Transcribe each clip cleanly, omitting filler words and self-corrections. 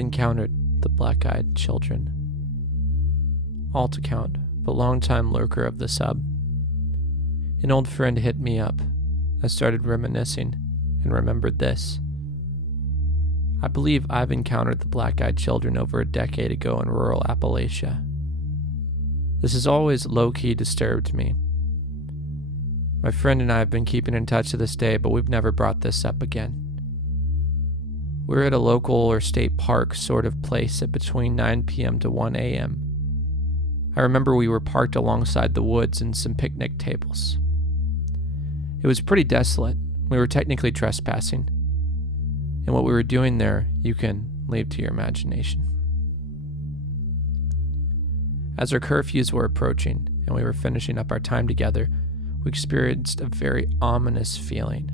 encountered the black-eyed children. Alt account, but long-time lurker of the sub. An old friend hit me up. I started reminiscing and remembered this. I believe I've encountered the black-eyed children over a decade ago in rural Appalachia. This has always low-key disturbed me. My friend and I have been keeping in touch to this day, but we've never brought this up again. We're at a local or state park sort of place at between 9 p.m. to 1 a.m. I remember we were parked alongside the woods and some picnic tables. It was pretty desolate. We were technically trespassing. And what we were doing there, you can leave to your imagination. As our curfews were approaching and we were finishing up our time together, we experienced a very ominous feeling.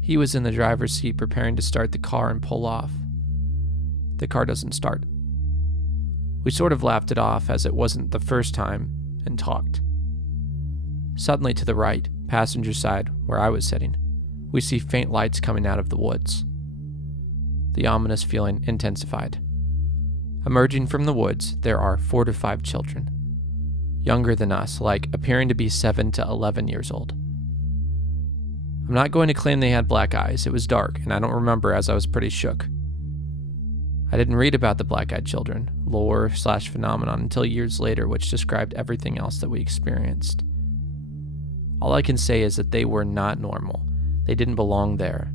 He was in the driver's seat preparing to start the car and pull off. The car doesn't start. We sort of laughed it off as it wasn't the first time and talked. Suddenly to the right, passenger side, where I was sitting, we see faint lights coming out of the woods. The ominous feeling intensified. Emerging from the woods, there are 4 to 5 children, younger than us, like appearing to be 7 to 11 years old. I'm not going to claim they had black eyes. It was dark, and I don't remember as I was pretty shook. I didn't read about the black-eyed children, lore/phenomenon, until years later, which described everything else that we experienced. All I can say is that they were not normal. They didn't belong there.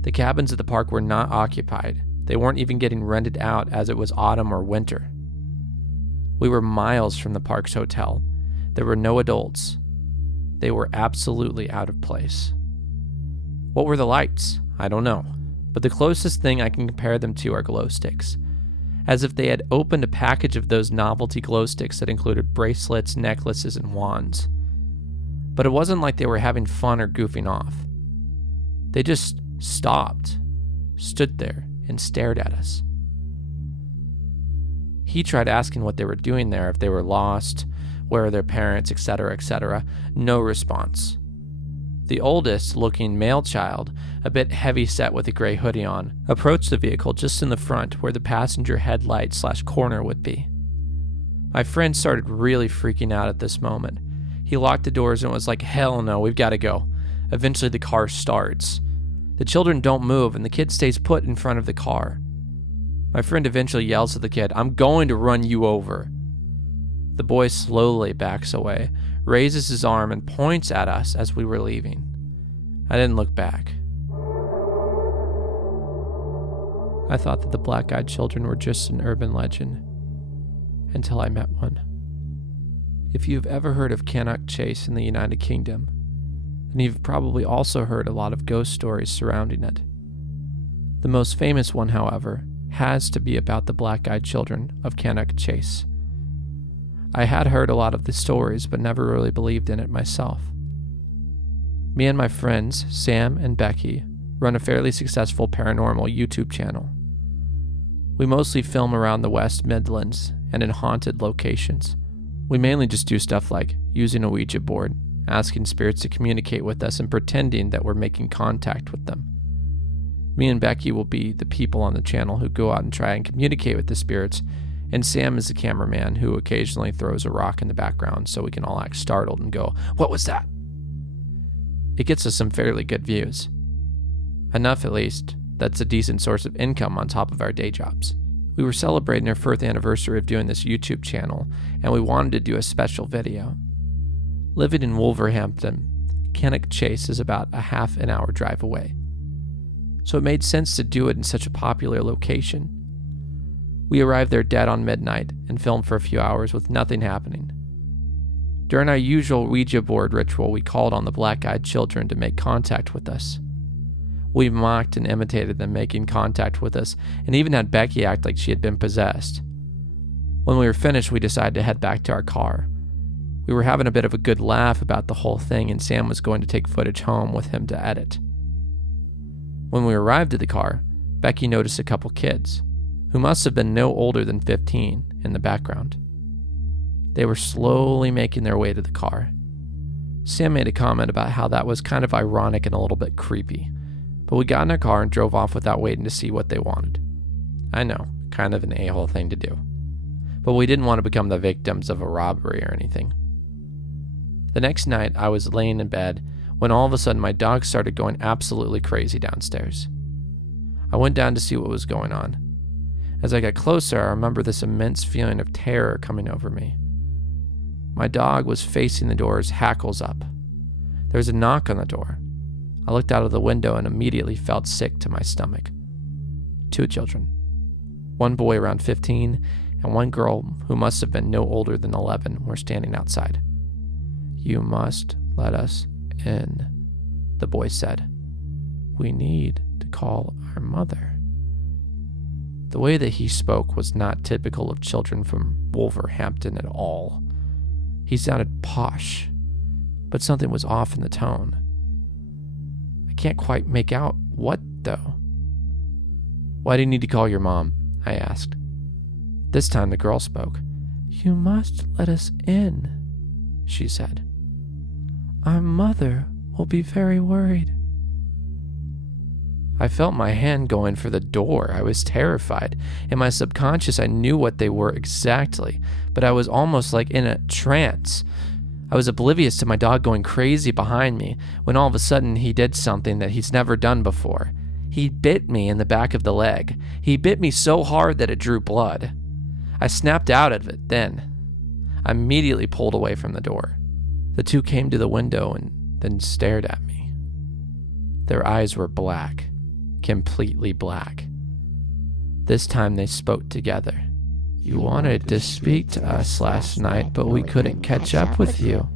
The cabins at the park were not occupied. They weren't even getting rented out as it was autumn or winter. We were miles from the park's hotel. There were no adults. They were absolutely out of place. What were the lights? I don't know. But the closest thing I can compare them to are glow sticks. As if they had opened a package of those novelty glow sticks that included bracelets, necklaces, and wands. But it wasn't like they were having fun or goofing off. They just stopped, stood there, and stared at us. He tried asking what they were doing there, if they were lost, where are their parents, etc., etc. No response. The oldest looking male child, a bit heavy-set with a gray hoodie on, approached the vehicle just in the front where the passenger headlight/corner would be. My friend started really freaking out at this moment. He locked the doors and was like, hell no, we've got to go. Eventually the car starts. The children don't move and the kid stays put in front of the car. My friend eventually yells at the kid, I'm going to run you over. The boy slowly backs away, raises his arm and points at us as we were leaving. I didn't look back. I thought that the black-eyed children were just an urban legend, until I met one. If you've ever heard of Cannock Chase in the United Kingdom, then you've probably also heard a lot of ghost stories surrounding it. The most famous one, however, has to be about the black-eyed children of Cannock Chase. I had heard a lot of the stories, but never really believed in it myself. Me and my friends, Sam and Becky, run a fairly successful paranormal YouTube channel. We mostly film around the West Midlands and in haunted locations. We mainly just do stuff like using a Ouija board, asking spirits to communicate with us, and pretending that we're making contact with them. Me and Becky will be the people on the channel who go out and try and communicate with the spirits, and Sam is the cameraman who occasionally throws a rock in the background so we can all act startled and go, "What was that?" It gets us some fairly good views. Enough, at least, that's a decent source of income on top of our day jobs. We were celebrating our 4th anniversary of doing this YouTube channel, and we wanted to do a special video. Living in Wolverhampton, Cannock Chase is about a half an hour drive away. So it made sense to do it in such a popular location. We arrived there dead on midnight and filmed for a few hours with nothing happening. During our usual Ouija board ritual, we called on the black-eyed children to make contact with us. We mocked and imitated them making contact with us, and even had Becky act like she had been possessed. When we were finished, we decided to head back to our car. We were having a bit of a good laugh about the whole thing, and Sam was going to take footage home with him to edit. When we arrived at the car, Becky noticed a couple kids, who must have been no older than 15, in the background. They were slowly making their way to the car. Sam made a comment about how that was kind of ironic and a little bit creepy, but we got in our car and drove off without waiting to see what they wanted. I know, kind of an a-hole thing to do. But we didn't want to become the victims of a robbery or anything. The next night, I was laying in bed when all of a sudden my dog started going absolutely crazy downstairs. I went down to see what was going on. As I got closer, I remember this immense feeling of terror coming over me. My dog was facing the door, his hackles up. There was a knock on the door. I looked out of the window and immediately felt sick to my stomach. 2 children. One boy around 15 and one girl who must have been no older than 11 were standing outside. "You must let us in," the boy said. "We need to call our mother." The way that he spoke was not typical of children from Wolverhampton at all. He sounded posh, but something was off in the tone. I can't quite make out what, though. "Why do you need to call your mom?" I asked. This time the girl spoke. "You must let us in," she said. "Our mother will be very worried." I felt my hand going for the door. I was terrified. In my subconscious, I knew what they were exactly, but I was almost like in a trance. I was oblivious to my dog going crazy behind me when all of a sudden he did something that he's never done before. He bit me in the back of the leg. He bit me so hard that it drew blood. I snapped out of it then. I immediately pulled away from the door. The 2 came to the window and then stared at me. Their eyes were black, completely black. This time they spoke together. "You wanted to speak to us last night, but we couldn't catch up with you.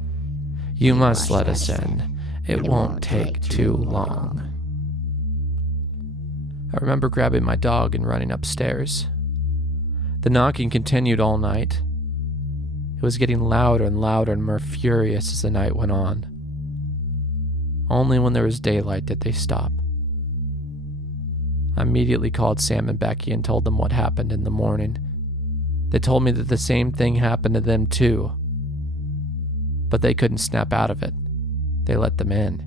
You must let us in. It won't take too long." I remember grabbing my dog and running upstairs. The knocking continued all night. It was getting louder and louder and more furious as the night went on. Only when there was daylight did they stop. I immediately called Sam and Becky and told them what happened in the morning. They told me that the same thing happened to them too. But they couldn't snap out of it. They let them in.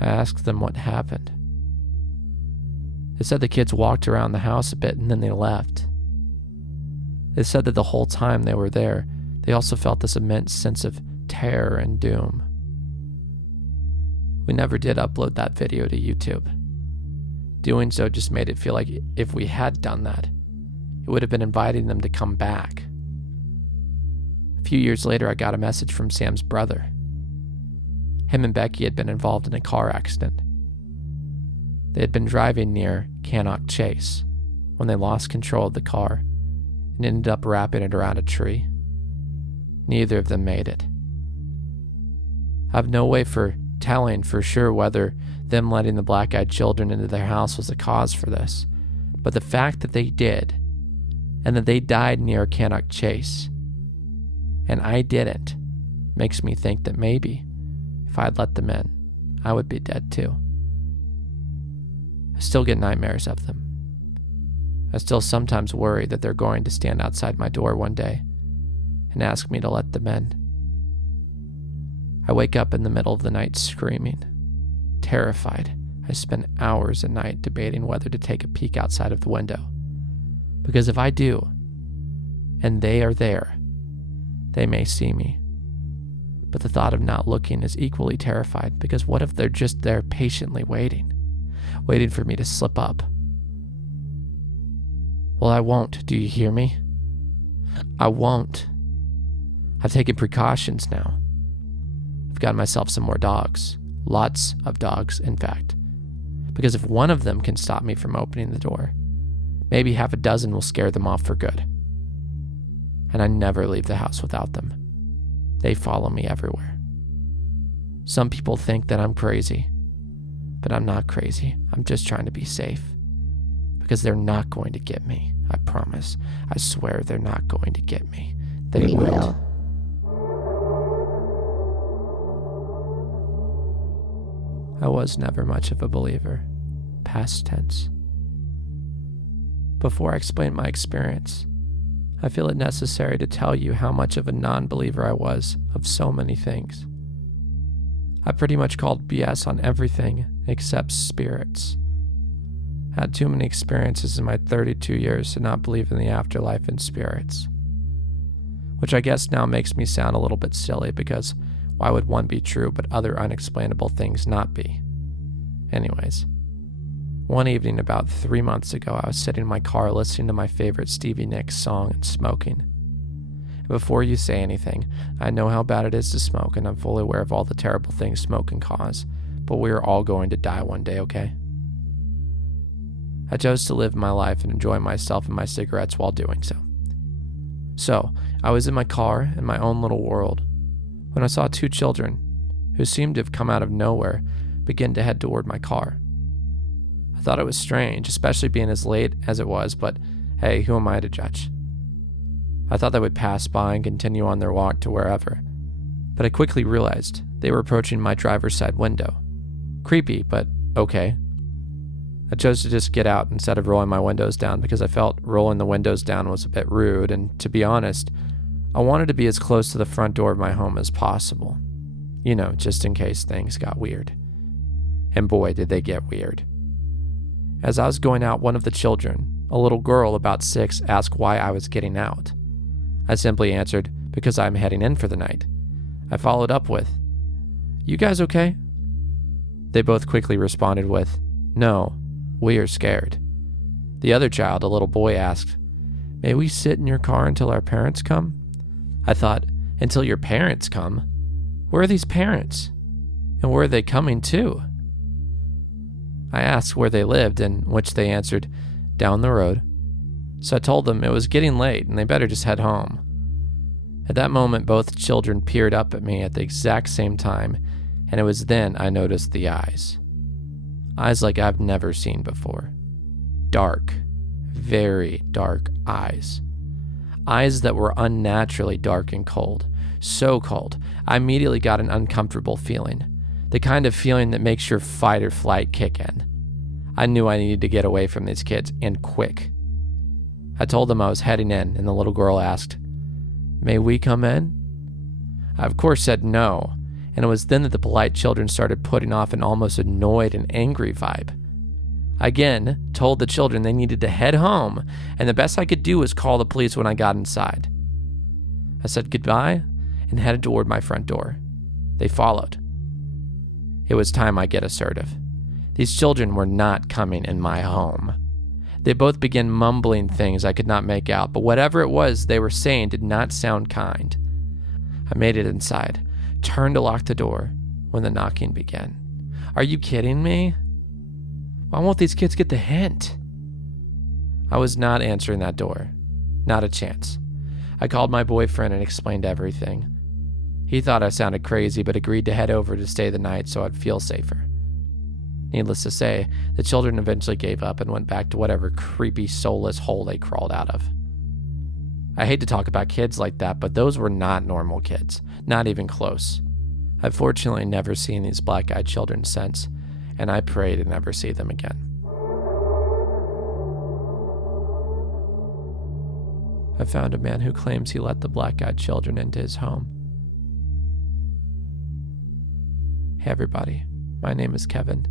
I asked them what happened. They said the kids walked around the house a bit and then they left. They said that the whole time they were there, they also felt this immense sense of terror and doom. We never did upload that video to YouTube. Doing so just made it feel like if we had done that, it would have been inviting them to come back. A few years later, I got a message from Sam's brother. Him and Becky had been involved in a car accident. They had been driving near Cannock Chase when they lost control of the car and ended up wrapping it around a tree. Neither of them made it. I have no way for telling for sure whether them letting the black-eyed children into their house was the cause for this, but the fact that they did, and that they died near Cannock Chase, and I didn't, makes me think that maybe, if I'd let them in, I would be dead too. I still get nightmares of them. I still sometimes worry that they're going to stand outside my door one day and ask me to let them in. I wake up in the middle of the night screaming. Terrified, I spend hours at night debating whether to take a peek outside of the window. Because if I do, and they are there, they may see me. But the thought of not looking is equally terrified, because what if they're just there patiently waiting for me to slip up? Well, I won't, do you hear me? I won't. I've taken precautions now. I've got myself some more dogs. Lots of dogs, in fact. Because if one of them can stop me from opening the door, maybe half a dozen will scare them off for good. And I never leave the house without them. They follow me everywhere. Some people think that I'm crazy, but I'm not crazy. I'm just trying to be safe. Because they're not going to get me, I promise. I swear they're not going to get me. They will. I was never much of a believer. Past tense. Before I explain my experience, I feel it necessary to tell you how much of a non-believer I was of so many things. I pretty much called BS on everything except spirits. Had too many experiences in my 32 years to not believe in the afterlife and spirits. Which I guess now makes me sound a little bit silly, because why would one be true but other unexplainable things not be? Anyways, one evening about 3 months ago, I was sitting in my car listening to my favorite Stevie Nicks song and smoking. And before you say anything, I know how bad it is to smoke, and I'm fully aware of all the terrible things smoke can cause, but we are all going to die one day, okay? I chose to live my life and enjoy myself and my cigarettes while doing so. So, I was in my car in my own little world when I saw 2 children, who seemed to have come out of nowhere, begin to head toward my car. I thought it was strange, especially being as late as it was, but hey, who am I to judge? I thought they would pass by and continue on their walk to wherever, but I quickly realized they were approaching my driver's side window. Creepy, but okay. I chose to just get out instead of rolling my windows down, because I felt rolling the windows down was a bit rude, and to be honest, I wanted to be as close to the front door of my home as possible. You know, just in case things got weird. And boy, did they get weird. As I was going out, one of the children, a little girl about 6, asked why I was getting out. I simply answered, because I'm heading in for the night. I followed up with, "You guys okay?" They both quickly responded with, "No, we are scared." The other child, a little boy, asked, "May we sit in your car until our parents come?" I thought, until your parents come? Where are these parents? And where are they coming to? I asked where they lived, in which they answered, "Down the road." So I told them it was getting late and they better just head home. At that moment, both children peered up at me at the exact same time, and it was then I noticed the eyes. Eyes like I've never seen before. Dark, very dark eyes. Eyes that were unnaturally dark and cold. So cold, I immediately got an uncomfortable feeling. The kind of feeling that makes your fight or flight kick in. I knew I needed to get away from these kids, and quick. I told them I was heading in, and the little girl asked, "May we come in?" I of course said no, and it was then that the polite children started putting off an almost annoyed and angry vibe. I again told the children they needed to head home, and the best I could do was call the police when I got inside. I said goodbye and headed toward my front door. They followed. It was time I get assertive. These children were not coming in my home. They both began mumbling things I could not make out, but whatever it was they were saying did not sound kind. I made it inside, turned to lock the door when the knocking began. Are you kidding me? Why won't these kids get the hint? I was not answering that door. Not a chance. I called my boyfriend and explained everything. He thought I sounded crazy, but agreed to head over to stay the night so I'd feel safer. Needless to say, the children eventually gave up and went back to whatever creepy, soulless hole they crawled out of. I hate to talk about kids like that, but those were not normal kids. Not even close. I've fortunately never seen these black-eyed children since, and I pray to never see them again. I found a man who claims he let the black-eyed children into his home. Hey everybody, my name is Kevin,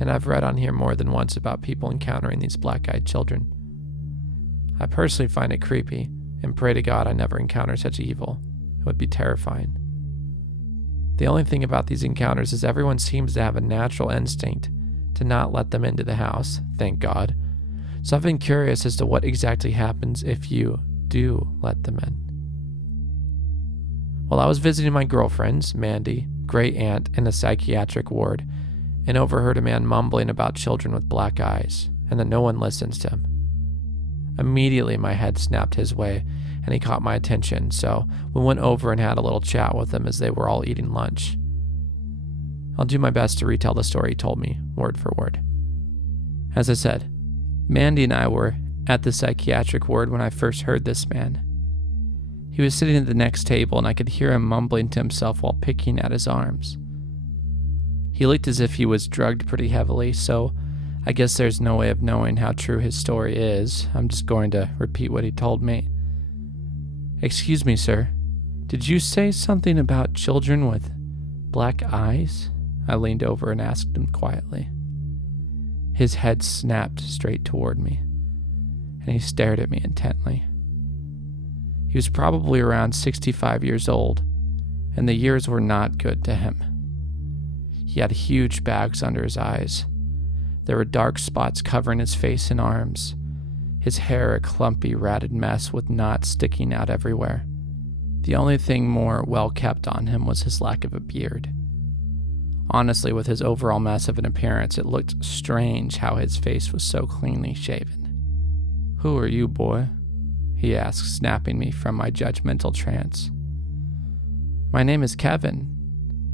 and I've read on here more than once about people encountering these black-eyed children. I personally find it creepy, and pray to God I never encounter such evil. It would be terrifying. The only thing about these encounters is everyone seems to have a natural instinct to not let them into the house, thank God. So I've been curious as to what exactly happens if you do let them in. While I was visiting my girlfriends, Mandy, great aunt, in a psychiatric ward, and overheard a man mumbling about children with black eyes, and that no one listens to him. Immediately my head snapped his way, and he caught my attention, so we went over and had a little chat with him as they were all eating lunch. I'll do my best to retell the story he told me, word for word. As I said, Mandy and I were at the psychiatric ward when I first heard this man. He was sitting at the next table, and I could hear him mumbling to himself while picking at his arms. He looked as if he was drugged pretty heavily, so I guess there's no way of knowing how true his story is. I'm just going to repeat what he told me. "Excuse me, sir. Did you say something about children with black eyes?" I leaned over and asked him quietly. His head snapped straight toward me, and he stared at me intently. He was probably around 65 years old, and the years were not good to him. He had huge bags under his eyes. There were dark spots covering his face and arms. His hair a clumpy, ratted mess with knots sticking out everywhere. The only thing more well-kept on him was his lack of a beard. Honestly, with his overall mess of an appearance, it looked strange how his face was so cleanly shaven. "Who are you, boy?" he asked, snapping me from my judgmental trance. "My name is Kevin,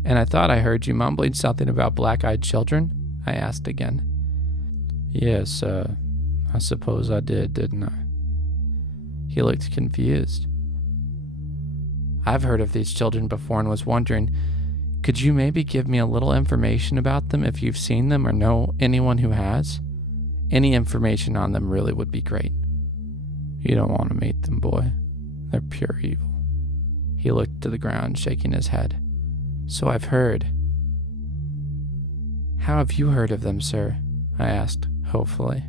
and I thought I heard you mumbling something about black-eyed children," I asked again. "Yes, I suppose I didn't I?" He looked confused. "I've heard of these children before and was wondering, could you maybe give me a little information about them if you've seen them or know anyone who has? Any information on them really would be great." "You don't want to meet them, boy. They're pure evil." He looked to the ground, shaking his head. "So I've heard." "How have you heard of them, sir?" I asked, hopefully.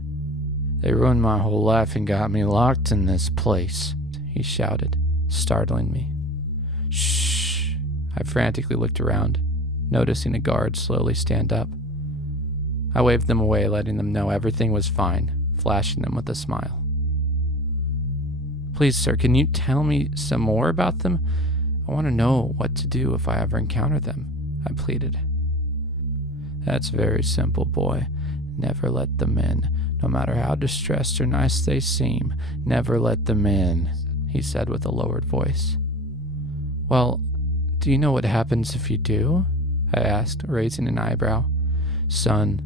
"They ruined my whole life and got me locked in this place," he shouted, startling me. "Shh!" I frantically looked around, noticing a guard slowly stand up. I waved them away, letting them know everything was fine, flashing them with a smile. "Please, sir, can you tell me some more about them? I want to know what to do if I ever encounter them," I pleaded. "That's very simple, boy. Never let them in. No matter how distressed or nice they seem, never let them in," he said with a lowered voice. "Well, do you know what happens if you do?" I asked, raising an eyebrow. "Son,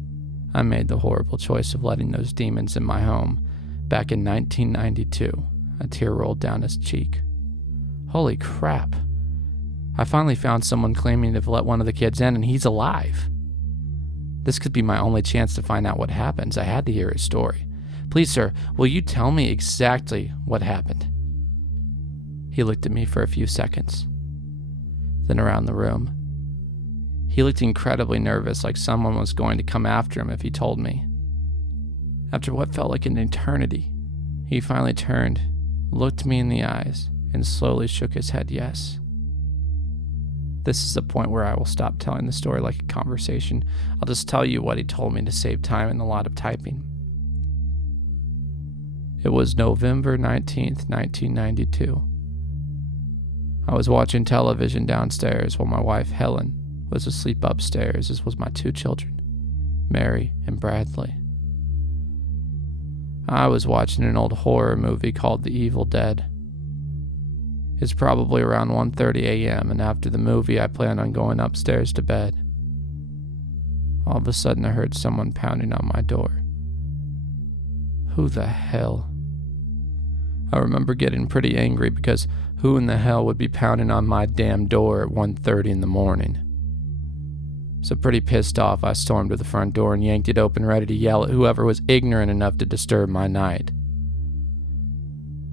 I made the horrible choice of letting those demons in my home back in 1992. A tear rolled down his cheek. "Holy crap. I finally found someone claiming to have let one of the kids in, and he's alive. This could be my only chance to find out what happens. I had to hear his story. Please, sir, will you tell me exactly what happened?" He looked at me for a few seconds, then around the room. He looked incredibly nervous, like someone was going to come after him if he told me. After what felt like an eternity, he finally turned, looked me in the eyes, and slowly shook his head yes. This is the point where I will stop telling the story like a conversation. I'll just tell you what he told me to save time and a lot of typing. It was November 19th, 1992. I was watching television downstairs while my wife, Helen, was asleep upstairs, as was my two children, Mary and Bradley. I was watching an old horror movie called The Evil Dead. It's probably around 1:30 a.m., and after the movie I planned on going upstairs to bed. All of a sudden I heard someone pounding on my door. Who the hell? I remember getting pretty angry because who in the hell would be pounding on my damn door at 1:30 in the morning? So pretty pissed off, I stormed to the front door and yanked it open, ready to yell at whoever was ignorant enough to disturb my night.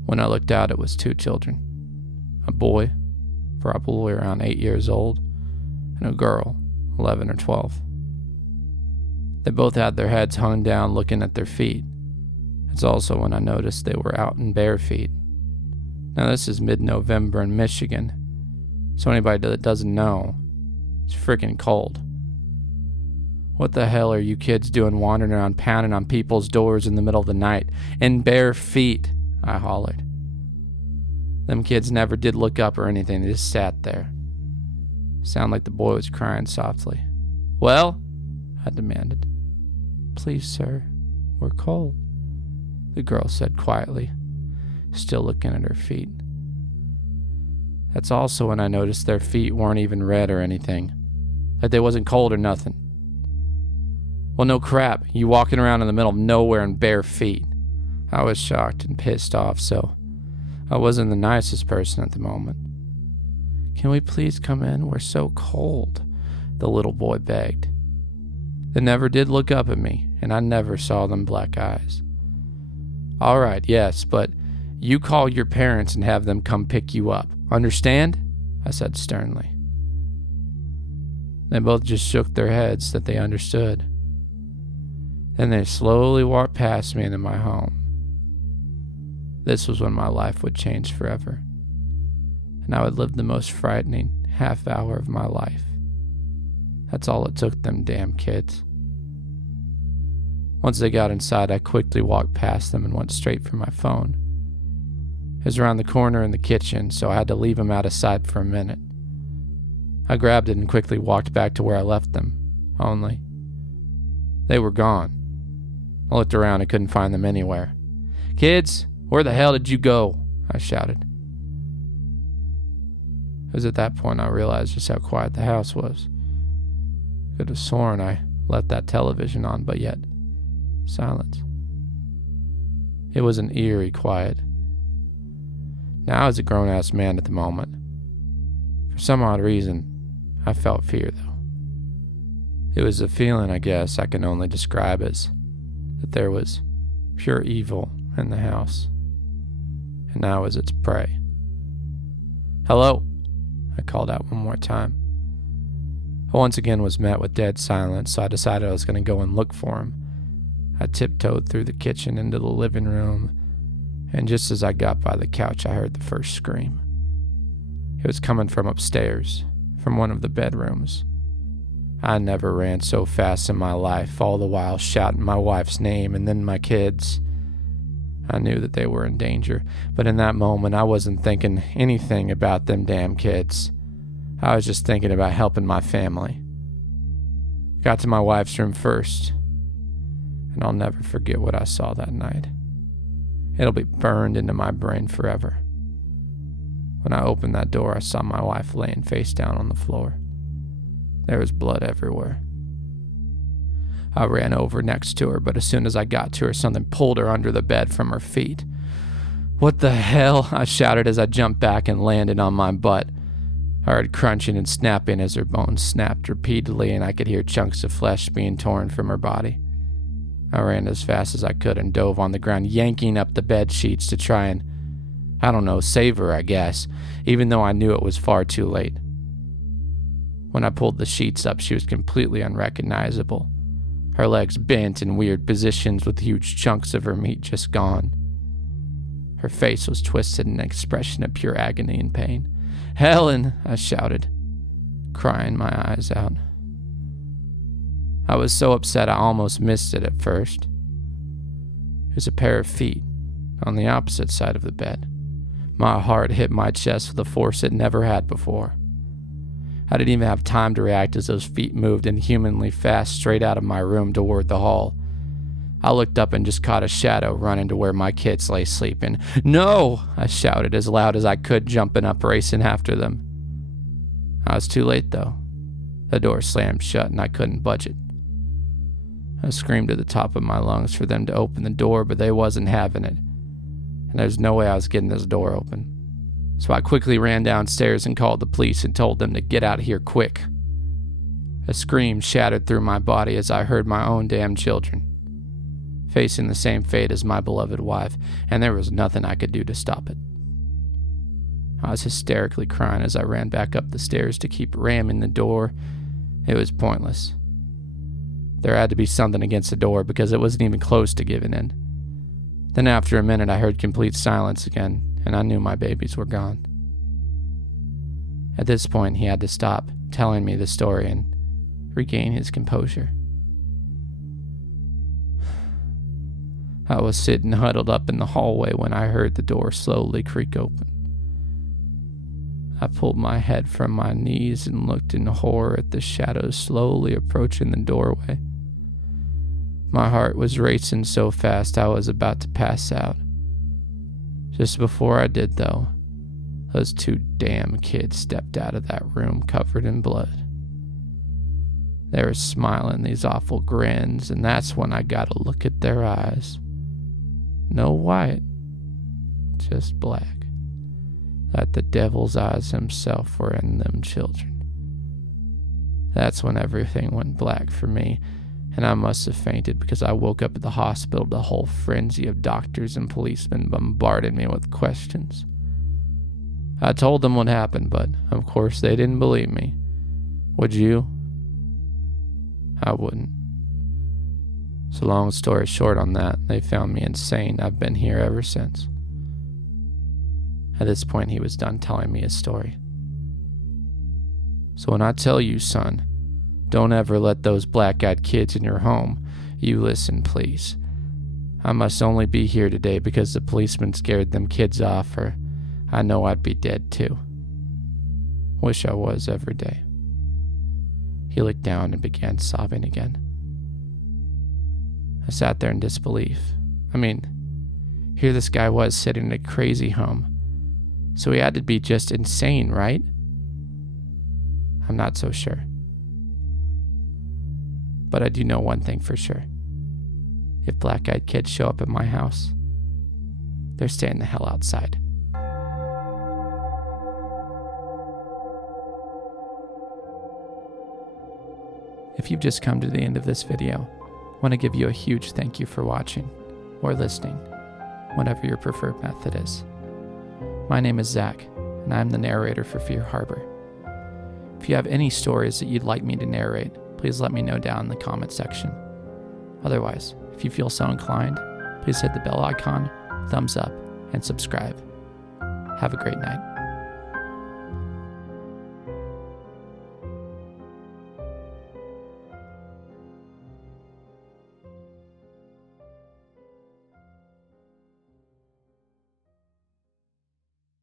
When I looked out, it was two children. A boy, probably around 8 years old, and a girl, 11 or 12. They both had their heads hung down looking at their feet. It's also when I noticed they were out in bare feet. Now this is mid-November in Michigan, so anybody that doesn't know, it's freaking cold. What the hell are you kids doing wandering around pounding on people's doors in the middle of the night in bare feet? I hollered. Them kids never did look up or anything, they just sat there. Sounded like the boy was crying softly. "Well?" I demanded. "Please, sir, we're cold," the girl said quietly, still looking at her feet. That's also when I noticed their feet weren't even red or anything. Like they wasn't cold or nothing. Well, no crap, you walking around in the middle of nowhere in bare feet. I was shocked and pissed off, so I wasn't the nicest person at the moment. "Can we please come in? We're so cold," the little boy begged. They never did look up at me, and I never saw them black eyes. "All right, yes, but you call your parents and have them come pick you up. Understand?" I said sternly. They both just shook their heads that they understood. Then they slowly walked past me into my home. This was when my life would change forever, and I would live the most frightening half hour of my life. That's all it took, them damn kids. Once they got inside, I quickly walked past them and went straight for my phone. It was around the corner in the kitchen, so I had to leave them out of sight for a minute. I grabbed it and quickly walked back to where I left them, only they were gone. I looked around and couldn't find them anywhere. "Kids, where the hell did you go?" I shouted. It was at that point I realized just how quiet the house was. Could have sworn I left that television on, but yet, silence. It was an eerie quiet. Now I was a grown-ass man at the moment. For some odd reason, I felt fear, though. It was a feeling, I guess, I can only describe as that there was pure evil in the house, and I was its prey. "Hello," I called out one more time. I once again was met with dead silence, so I decided I was going to go and look for him. I tiptoed through the kitchen into the living room, and just as I got by the couch, I heard the first scream. It was coming from upstairs, from one of the bedrooms. I never ran so fast in my life, all the while shouting my wife's name and then my kids. I knew that they were in danger, but in that moment I wasn't thinking anything about them damn kids. I was just thinking about helping my family. Got to my wife's room first, and I'll never forget what I saw that night. It'll be burned into my brain forever. When I opened that door, I saw my wife laying face down on the floor. There was blood everywhere. I ran over next to her, but as soon as I got to her, something pulled her under the bed from her feet. "What the hell?" I shouted as I jumped back and landed on my butt. I heard crunching and snapping as her bones snapped repeatedly, and I could hear chunks of flesh being torn from her body. I ran as fast as I could and dove on the ground, yanking up the bed sheets to try and, save her, I guess, even though I knew it was far too late. When I pulled the sheets up, she was completely unrecognizable. Her legs bent in weird positions with huge chunks of her meat just gone. Her face was twisted in an expression of pure agony and pain. "Helen!" I shouted, crying my eyes out. I was so upset I almost missed it at first. It was a pair of feet on the opposite side of the bed. My heart hit my chest with a force it never had before. I didn't even have time to react as those feet moved inhumanly fast straight out of my room toward the hall. I looked up and just caught a shadow running to where my kids lay sleeping. "No!" I shouted as loud as I could, jumping up, racing after them. I was too late, though. The door slammed shut and I couldn't budge it. I screamed at the top of my lungs for them to open the door, but they wasn't having it, and there's no way I was getting this door open. So I quickly ran downstairs and called the police and told them to get out of here quick. A scream shattered through my body as I heard my own damn children facing the same fate as my beloved wife, and there was nothing I could do to stop it. I was hysterically crying as I ran back up the stairs to keep ramming the door. It was pointless. There had to be something against the door because it wasn't even close to giving in. Then after a minute I heard complete silence again, and I knew my babies were gone. At this point he had to stop telling me the story and regain his composure. I was sitting huddled up in the hallway when I heard the door slowly creak open. I pulled my head from my knees and looked in horror at the shadows slowly approaching the doorway. My heart was racing so fast I was about to pass out. Just before I did, though, those two damn kids stepped out of that room covered in blood. They were smiling these awful grins, and that's when I got a look at their eyes. No white, just black. Like the devil's eyes himself were in them children. That's when everything went black for me, and I must have fainted because I woke up at the hospital to a whole frenzy of doctors and policemen bombarded me with questions. I told them what happened, but of course they didn't believe me. Would you? I wouldn't. So long story short on that, they found me insane. I've been here ever since. At this point, he was done telling me his story. So when I tell you, son, don't ever let those black-eyed kids in your home, you listen, please. I must only be here today because the policeman scared them kids off, or I know I'd be dead too. Wish I was every day. He looked down and began sobbing again. I sat there in disbelief. I mean, here this guy was sitting in a crazy home. So he had to be just insane, right? I'm not so sure. But I do know one thing for sure. If black-eyed kids show up at my house, they're staying the hell outside. If you've just come to the end of this video, I want to give you a huge thank you for watching or listening, whatever your preferred method is. My name is Zach, and I'm the narrator for Fear Harbor. If you have any stories that you'd like me to narrate, please let me know down in the comment section. Otherwise, if you feel so inclined, please hit the bell icon, thumbs up, and subscribe. Have a great night.